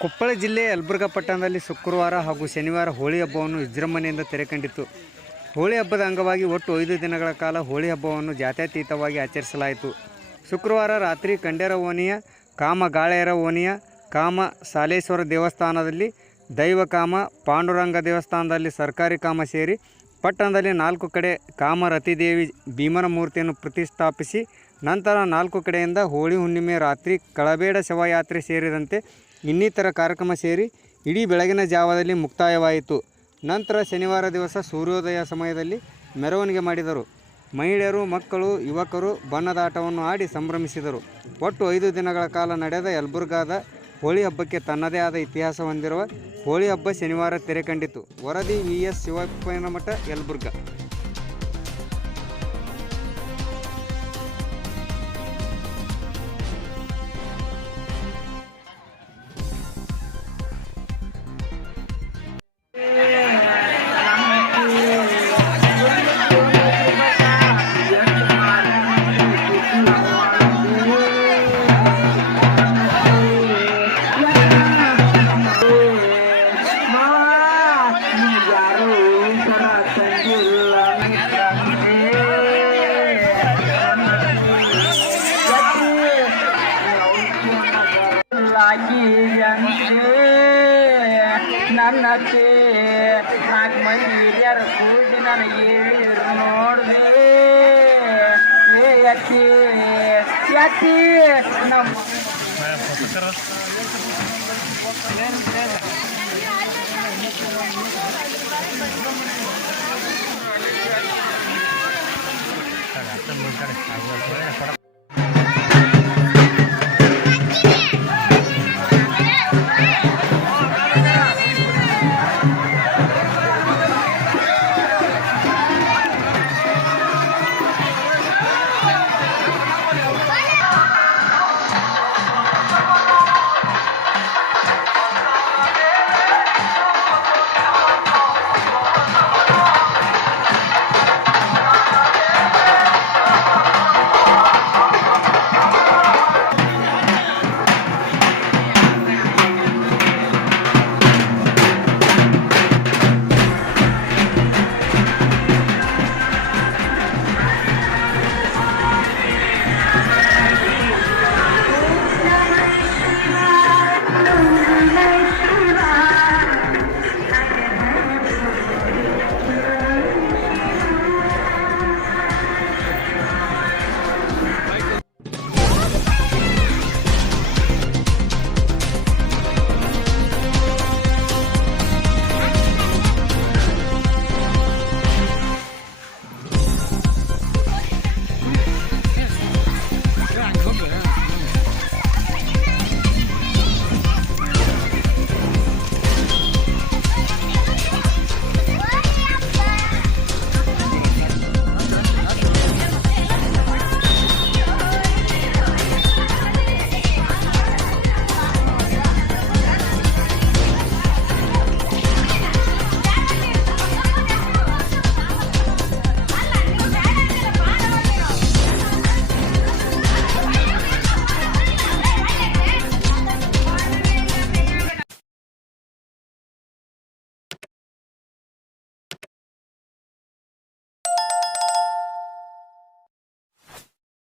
ಕೊಪ್ಪಳ ಜಿಲ್ಲೆಯ ಯಲಬುರ್ಗಾ ಪಟ್ಟಣದಲ್ಲಿ ಶುಕ್ರವಾರ ಹಾಗೂ ಶನಿವಾರ ಹೋಳಿ ಹಬ್ಬವನ್ನು ವಿಜೃಂಭಣೆಯಿಂದ ತೆರೆಕಂಡಿತು. ಹೋಳಿ ಹಬ್ಬದ ಅಂಗವಾಗಿ ಒಟ್ಟು 5 ದಿನಗಳ ಕಾಲ ಹೋಳಿ ಹಬ್ಬವನ್ನು ಜಾತ್ಯತೀತವಾಗಿ ಆಚರಿಸಲಾಯಿತು. ಶುಕ್ರವಾರ ರಾತ್ರಿ ಕಂಡೇರ ಓಣಿಯ ಕಾಮ ಗಾಳೆಯರ ಓಣಿಯ ಕಾಮ ಸಾಲೇಶ್ವರ ದೇವಸ್ಥಾನದಲ್ಲಿ ದೈವಕಾಮ, ಪಾಂಡುರಂಗ ದೇವಸ್ಥಾನದಲ್ಲಿ ಸರ್ಕಾರಿ ಕಾಮ ಸೇರಿ ಪಟ್ಟಣದಲ್ಲಿ 4 ಕಡೆ ಕಾಮ ರತಿದೇವಿ ಭೀಮನ ಮೂರ್ತಿಯನ್ನು ಪ್ರತಿಷ್ಠಾಪಿಸಿ ನಂತರ 4 ಕಡೆಯಿಂದ ಹೋಳಿ ಹುಣ್ಣಿಮೆ ರಾತ್ರಿ ಕಳಬೇಡ ಶವಯಾತ್ರೆ ಸೇರಿದಂತೆ ಇನ್ನಿತರ ಕಾರ್ಯಕ್ರಮ ಸೇರಿ ಇಡೀ ಬೆಳಗಿನ ಜಾವದಲ್ಲಿ ಮುಕ್ತಾಯವಾಯಿತು. ನಂತರ ಶನಿವಾರ ದಿವಸ ಸೂರ್ಯೋದಯ ಸಮಯದಲ್ಲಿ ಮೆರವಣಿಗೆ ಮಾಡಿದರು. ಮಹಿಳೆಯರು, ಮಕ್ಕಳು, ಯುವಕರು ಬಣ್ಣದ ಆಟವನ್ನು ಆಡಿ ಸಂಭ್ರಮಿಸಿದರು. ಒಟ್ಟು 5 ದಿನಗಳ ಕಾಲ ನಡೆದ ಯಲಬುರ್ಗಾದ ಹೋಳಿ ಹಬ್ಬಕ್ಕೆ ತನ್ನದೇ ಆದ ಇತಿಹಾಸ ಹೊಂದಿರುವ ಹೋಳಿ ಹಬ್ಬ ಶನಿವಾರ ತೆರೆಕಂಡಿತು. ವರದಿ VS ಶಿವಪ್ಪನಮಠ, ಯಲಬುರ್ಗಾ. ನನ್ನತ್ತೆ 4 ಮಂದಿ ಹಿರಿಯರು ಕೂಡಿ ನನಗೆ ನೋಡಿದೆ. ಯತ್ತಿ ಯತ್ತಿ ನಮ್ಮ